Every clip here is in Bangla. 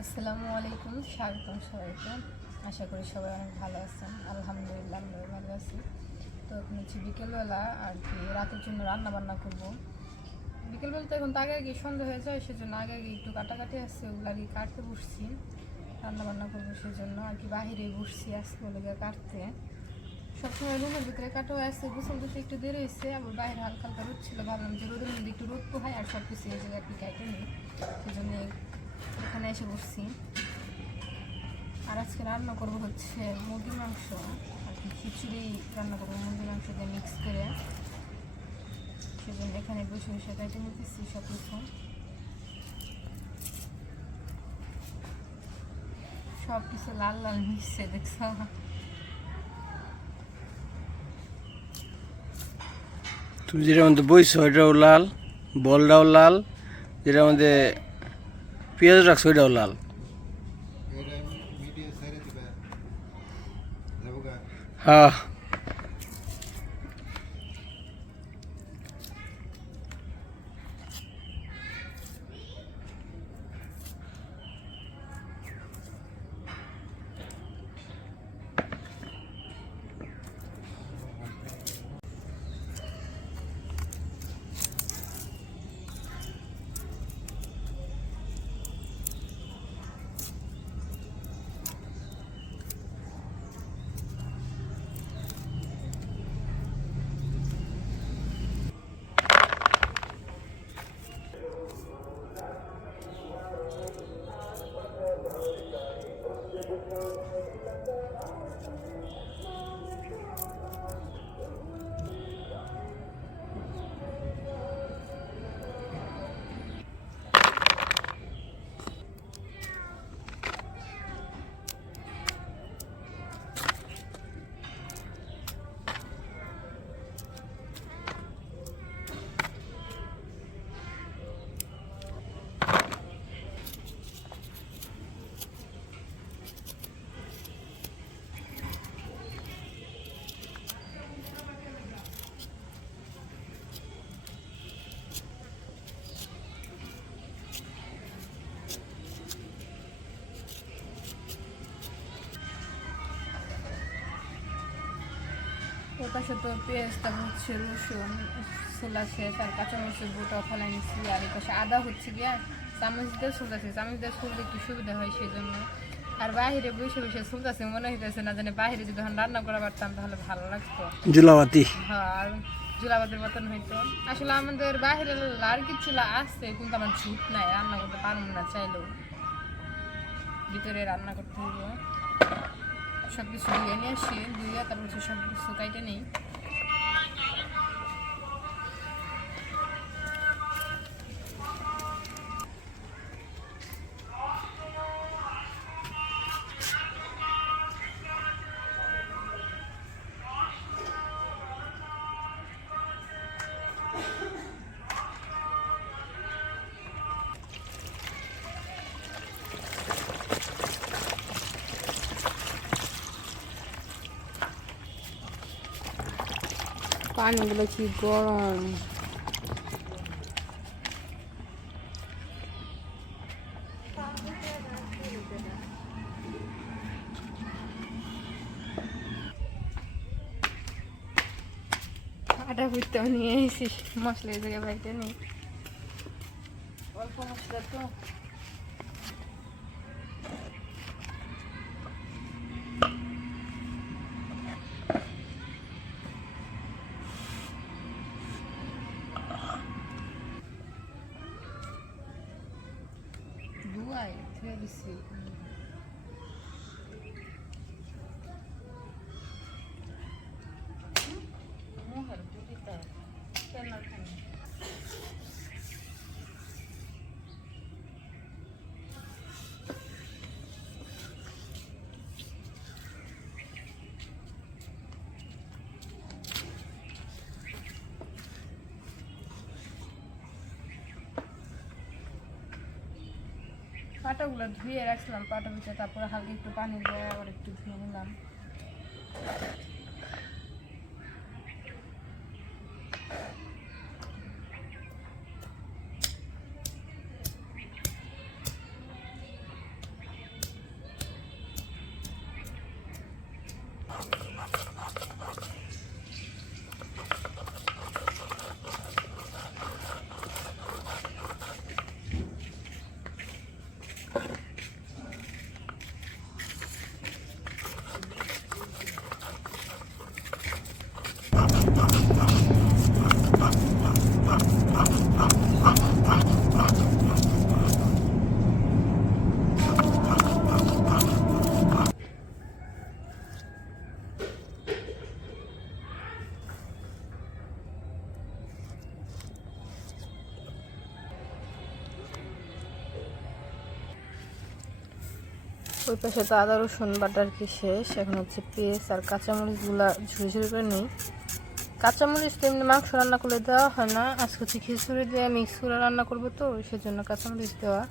আসসালামু আলাইকুম, স্বাগতম সবাইকে। আশা করি সবাই অনেক ভালো আছেন। আলহামদুলিল্লাহ আমরা ভালো আছি। তো এখন হচ্ছে বিকেলবেলা আর কি রাতের জন্য রান্না বান্না করবো। বিকেলবেলা তো এখন তো আগে আগে সন্ধ্যা হয়ে যায়, সেজন্য আগে আগে একটু কাটাকাটি আছে, ওগুলো আর কি কাটতে বসছি। রান্না বান্না করবো সেজন্য আর কি বাহিরে বসছি আজকে ওগুলো কাটতে। সবসময় রুমের ভিতরে কাটা আসছে, গোসল গোসল একটু দেরি হয়েছে, আবার বাইরে হালকা হালকা রোদ ছিল, ভাবলাম যে রোদের মধ্যে একটু রোদ পোহাই আর সব কিছু এই জায়গায় আর কি কাটে নিই, সেজন্য এখানে এসে বসছি। আর আজকে রান্না করবো হচ্ছে মুরগির মাংস আর কি, খিচুড়ি রান্না করবো মুরগির মাংস দিয়ে মিক্স করে, সেজন্য এখানে বসে বসে কাটে নিতেছি সব কিছু। সব কিছু লাল লাল মিশছে, দেখছো? তুমি যেটার মধ্যে বইছো ওইটাও লাল, বলটাও লাল, যেটার মধ্যে পেঁয়াজ রাখছো ওইটাও লাল। হ্যাঁ, ওর পাশে তো পেঁয়াজ, তারপর হচ্ছে রসুন ছোলা শেষ, আর কাঁচামরিচের বোটাও ফেলাই নিচ্ছি, আর এই পাশে আদা হচ্ছে গিয়া চামচ দিয়ে চলতেছে, চামচ দিয়ে চলতে একটু সুবিধা হয় সেই জন্য। আর বাহিরে বসে বসে চলতেছে, মনে হইতেছে না জানি বাহিরে যদি তখন রান্না করা পারতাম তাহলে ভালো লাগতো। জুলাবাতি। হ্যাঁ, আর জুলাবাতির মতন হইতো। আসলে আমাদের বাহিরে লার্কির চুলা আসছে, কিন্তু আমার ঝুট নাই, রান্না করতে পারবো না চাইলেও, ভিতরে রান্না করতে হইব। সব কিছু ধুয়ে নিয়ে আসি, ধুয়ে তারপর হচ্ছে সব কিছু কাইটে নিই। পানিগুলো কি গরম! আটা বুঝতেও নিয়ে এসেছিস, মশলা এই জায়গায় বাড়িতে নেই, অল্প মশলা তো। ধুয়াই ধুয়ে দিচ্ছি। পাটাগুলো ধুয়ে রাখছিলাম, পাটা ভিতরে তারপরে হালকা একটু পানি দিয়ে আবার একটু ধুয়ে নিলাম। ওই পাশে তো আদা রসুন বাটা আর কি শেষ। এখন হচ্ছে পেঁয়াজ আর কাঁচামরিচগুলা ঝুড়ি ঝুড়ি করে নিই। কাঁচামরিচ তো এমনি মাংস রান্না করলে দেওয়া হয় না, আজকে হচ্ছে খিচুড়ি দিয়ে মিক্স করে রান্না করবো, তো সেজন্য কাঁচামরিচ দেওয়া।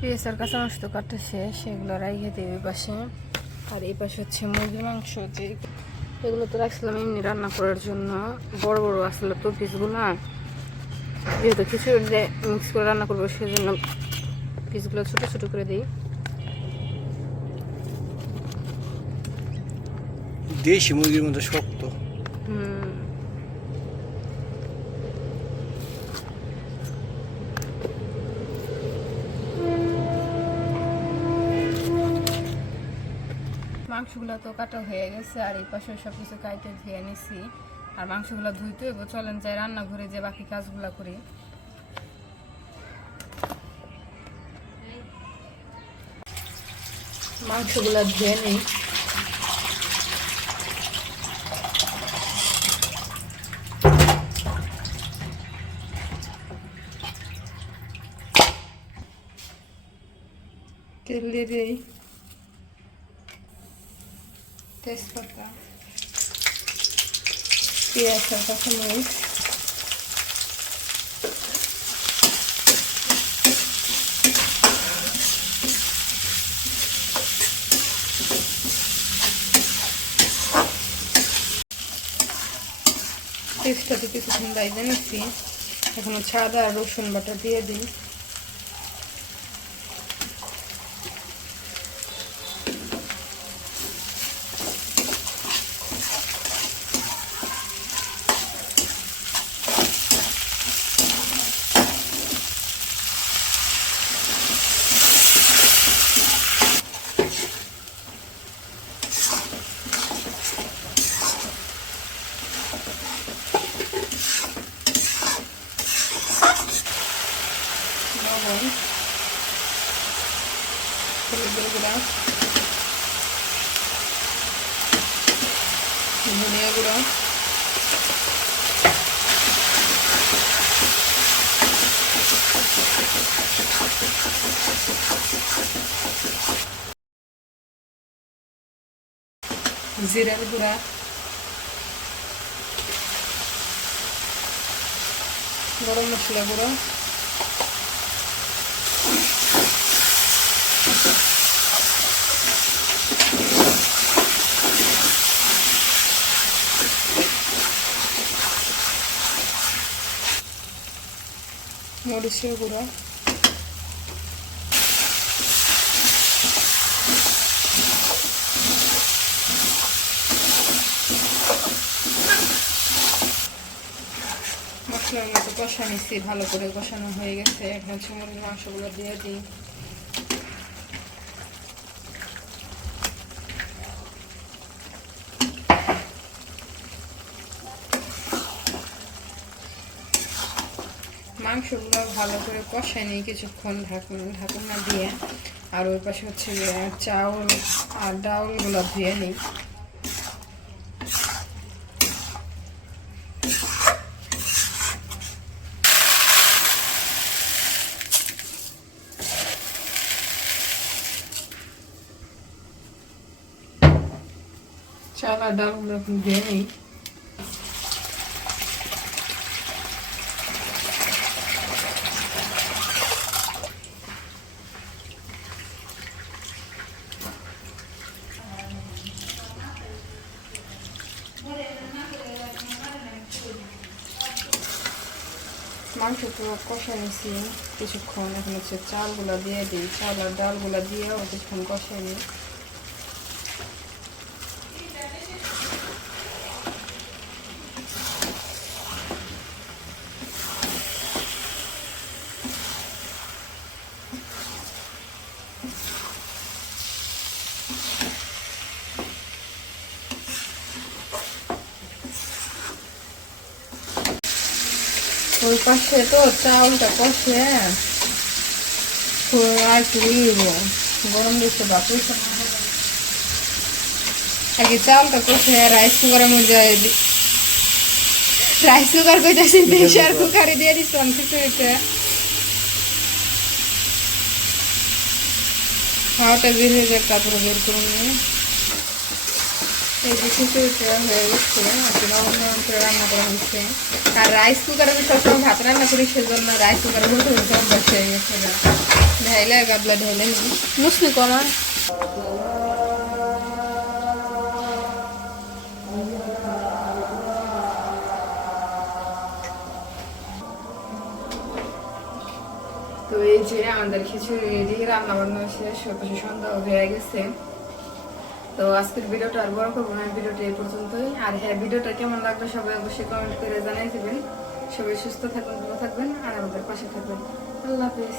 পেঁয়াজ আর কাঁচামরিচ তো কাটা শেষ, এগুলো রাইখে দিই ওই পাশে। আর এই পাশে হচ্ছে মুরগির মাংস, যে এগুলো তো রাখছিলাম এমনি রান্না করার জন্য। বড় বড় আসলে তো পিসগুলো, যেহেতু খিচুড়ি দিয়ে মিক্স করে রান্না করবো সেজন্য পিসগুলো ছোটো ছোটো করে দিই। দেশি মুরগির মতো শক্ত। মাংসগুলো তো কাটা হয়ে গেছে, আর এই পাশে সব কিছু কাটে ধুয়ে নিছি। আর মাংসগুলো ধুইতে হইব, চলেন যাই রান্নাঘরে যে বাকি কাজগুলো করি। মাংসগুলো ধুয়ে নিই। তেল দিয়ে দিই, তেজপাতা, পেঁয়াজ আর কাঁচামরিচ, পেস্টটাতে কিছুক্ষণ বাইজে নিচ্ছি। এখন হচ্ছে আদা আর রসুন বাটা দিয়ে দিই। লবণ, হলুদের গুঁড়া, ধনিয়া গুঁড়া, জিরার গুঁড়া, গরম মশলা গুঁড়ো, মরিচের গুঁড়ো, মশলার মতো কষা নিচ্ছি, ভালো করে কষানো হয়ে গেছে। এখন হচ্ছে মুরগির মাংসগুলো দিয়ে দিই। মাংসগুলো ভালো করে কষাই নিই কিছুক্ষণ ঢাকনা দিয়ে। আর ওই পাশে হচ্ছে চাউল আর ডাউলগুলো ধুয়ে নিই। চাল আর ডালগুলো ধুয়ে নিই। মাংস তো কষা নিছি কিছুক্ষণ, এখন হচ্ছে চালগুলো দিয়ে দিই, চাল আর ডালগুলো দিয়েও কিছুক্ষণ কষাই নিই। ওই পাশে তো চাউলটা কষে আর কি গরম দিচ্ছে বাপরে, আর কি চাউলটা কষে রাইস কুকারের মধ্যে রাইস কুকার কইতাছি প্রেসার কুকারে দিয়ে দিচ্ছিলাম খিচুড়িতে। খাওয়াটা বের হয়ে যায়, তারপরে বের করে নিয়ে এই যে খিচুড়িটা হয়ে গেছে আর কি, নরম নরম করে রান্না করা হয়েছে। আর রাইস কুকারে আমি সবসময় ভাত রান্না করি, সেজন্য রাইস কুকারে বলতে বলতে অভ্যাস হয়ে গেছে। ঢাইলে গাবলা ঢাইলে নি নুসনি করা। তো এই যে আমাদের খিচুড়ি রেডি, রান্না বান্না শেষ, সবকিছু সন্ধ্যা হয়ে গেছে। তো আজকের ভিডিওটা আর বড় করবো না, ভিডিওটা এই পর্যন্তই। আর হ্যাঁ, ভিডিওটা কেমন লাগলো সবাই অবশ্যই কমেন্ট করে জানিয়ে দেবেন। সবাই সুস্থ থাকবেন, ভালো থাকবেন আর আমাদের পাশে থাকবেন। আল্লাহ হাফিজ।